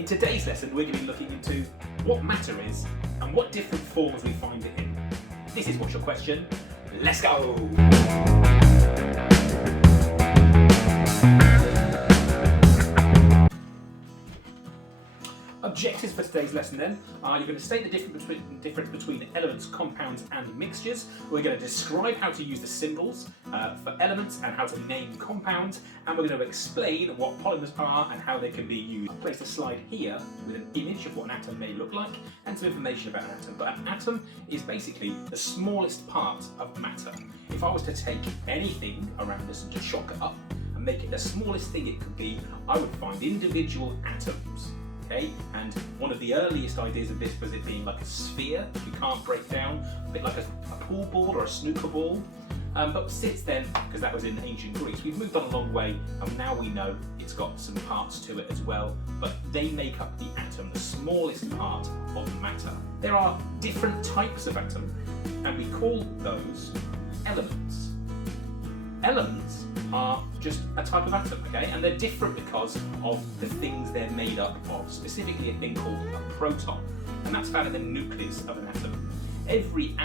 In today's lesson, we're going to be looking into what matter is and what different forms we find it in. This is What's Your Question? Let's go! Objectives for today's lesson then are you're going to state the difference between elements, compounds and mixtures. We're going to describe how to use the symbols for elements and how to name compounds, and we're going to explain what polymers are and how they can be used. I've placed a slide here with an image of what an atom may look like and some information about an atom. But an atom is basically the smallest part of matter. If I was to take anything around this and just shock it up and make it the smallest thing it could be, I would find individual atoms. Okay? And one of the earliest ideas of this was it being like a sphere you can't break down, a bit like a pool ball or a snooker ball. But since then, because that was in ancient Greece, we've moved on a long way, and now we know it's got some parts to it as well, but they make up the atom, the smallest part of matter. There are different types of atom, and we call those elements. Elements are just a type of atom, okay? And they're different because of the things they're made up of, specifically a thing called a proton, and that's found in the nucleus of an atom. Every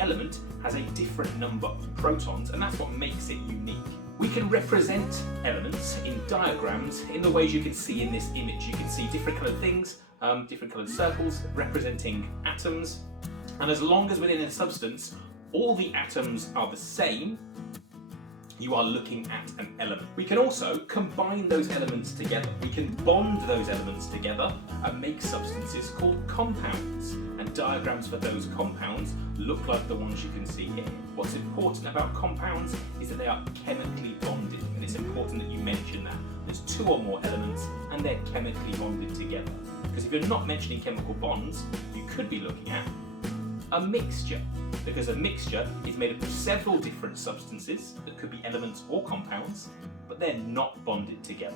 element has a different number of protons, and that's what makes it unique. We can represent elements in diagrams in the ways you can see in this image. You can see different coloured things, different coloured circles representing atoms, and as long as within a substance all the atoms are the same, you are looking at an element. We can also combine those elements together. We can bond those elements together and make substances called compounds. And diagrams for those compounds look like the ones you can see here. What's important about compounds is that they are chemically bonded, and it's important that you mention that. There's two or more elements and they're chemically bonded together. Because if you're not mentioning chemical bonds, you could be looking at a mixture, because a mixture is made up of several different substances that could be elements or compounds, but they're not bonded together.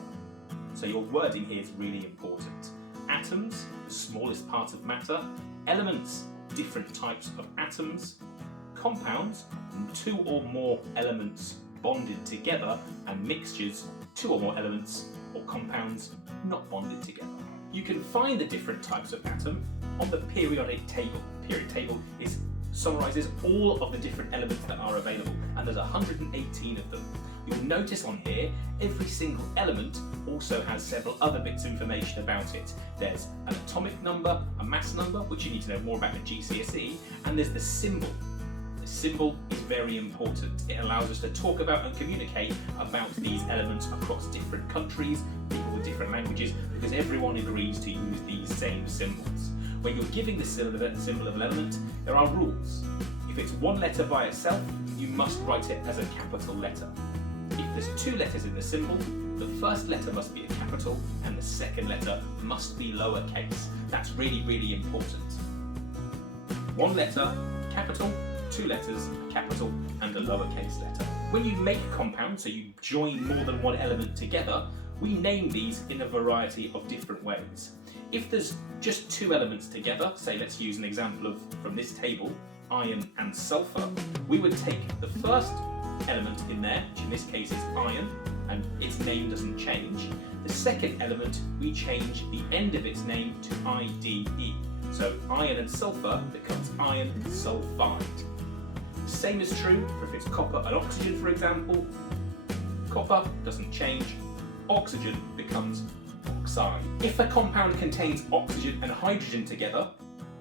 So your wording here is really important. Atoms, the smallest part of matter. Elements, different types of atoms. Compounds, two or more elements bonded together. And mixtures, two or more elements or compounds not bonded together. You can find the different types of atom on the periodic table. The periodic table summarises all of the different elements that are available, and there's 118 of them. You'll notice on here, every single element also has several other bits of information about it. There's an atomic number, a mass number, which you need to know more about in GCSE, and there's the symbol. The symbol is very important. It allows us to talk about and communicate about these elements across different countries, people with different languages, because everyone agrees to use these same symbols. When you're giving the symbol of an element, there are rules. If it's one letter by itself, you must write it as a capital letter. If there's two letters in the symbol, the first letter must be a capital and the second letter must be lowercase. That's really, really important. One letter, capital, two letters, a capital and a lowercase letter. When you make compounds, so you join more than one element together, we name these in a variety of different ways. If there's just two elements together, say let's use an example from this table, iron and sulfur, we would take the first element in there, which in this case is iron, and its name doesn't change. The second element, we change the end of its name to IDE. So iron and sulfur becomes iron sulfide. The same is true for if it's copper and oxygen, for example. Copper doesn't change, oxygen becomes oxide. If a compound contains oxygen and hydrogen together,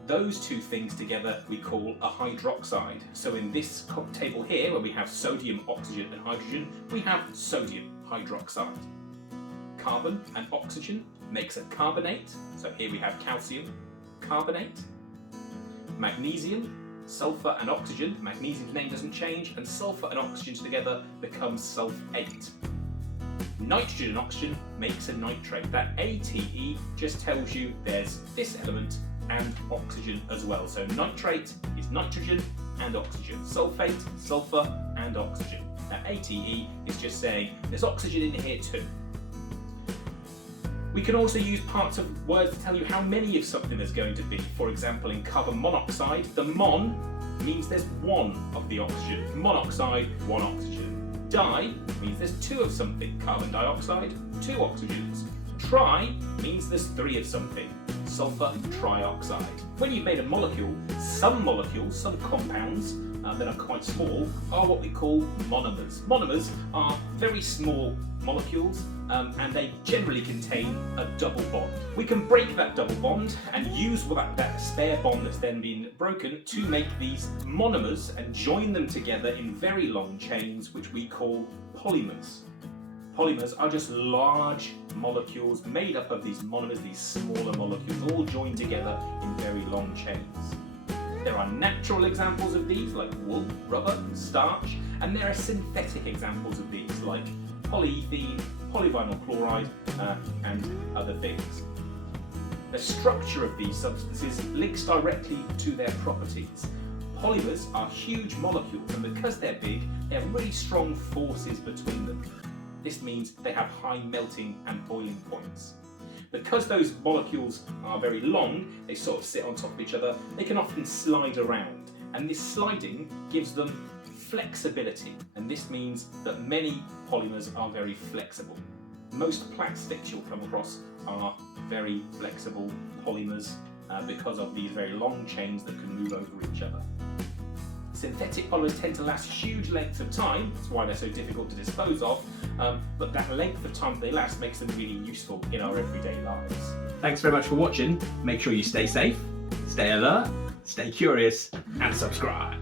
those two things together we call a hydroxide. So in this table here, where we have sodium, oxygen and hydrogen, we have sodium hydroxide. Carbon and oxygen makes a carbonate. So here we have calcium carbonate. Magnesium, sulfur and oxygen, magnesium's name doesn't change, and sulfur and oxygen together becomes sulfate. Nitrogen and oxygen makes a nitrate. That ATE just tells you there's this element and oxygen as well. So nitrate is nitrogen and oxygen. Sulfate, sulfur and oxygen. That ATE is just saying there's oxygen in here too. We can also use parts of words to tell you how many of something there's going to be. For example, in carbon monoxide, the mon means there's one of the oxygen. Monoxide, one oxygen. Di means there's two of something. Carbon dioxide, two oxygens. Tri means there's 3 of something. Sulfur trioxide. When you've made a molecule, some compounds that are quite small are what we call monomers. Monomers are very small molecules and they generally contain a double bond. We can break that double bond and use that spare bond that's then been broken to make these monomers and join them together in very long chains, which we call polymers. Polymers are just large molecules made up of these monomers, these smaller molecules, all joined together in very long chains. There are natural examples of these, like wool, rubber, and starch, and there are synthetic examples of these, like polyethylene, polyvinyl chloride, and other things. The structure of these substances links directly to their properties. Polymers are huge molecules, and because they're big, there are really strong forces between them. This means they have high melting and boiling points. Because those molecules are very long, they sort of sit on top of each other, they can often slide around. And this sliding gives them flexibility. And this means that many polymers are very flexible. Most plastics you'll come across are very flexible polymers because of these very long chains that can move over each other. Synthetic polymers tend to last huge lengths of time, that's why they're so difficult to dispose of, but that length of time they last makes them really useful in our everyday lives. Thanks very much for watching. Make sure you stay safe, stay alert, stay curious, and subscribe.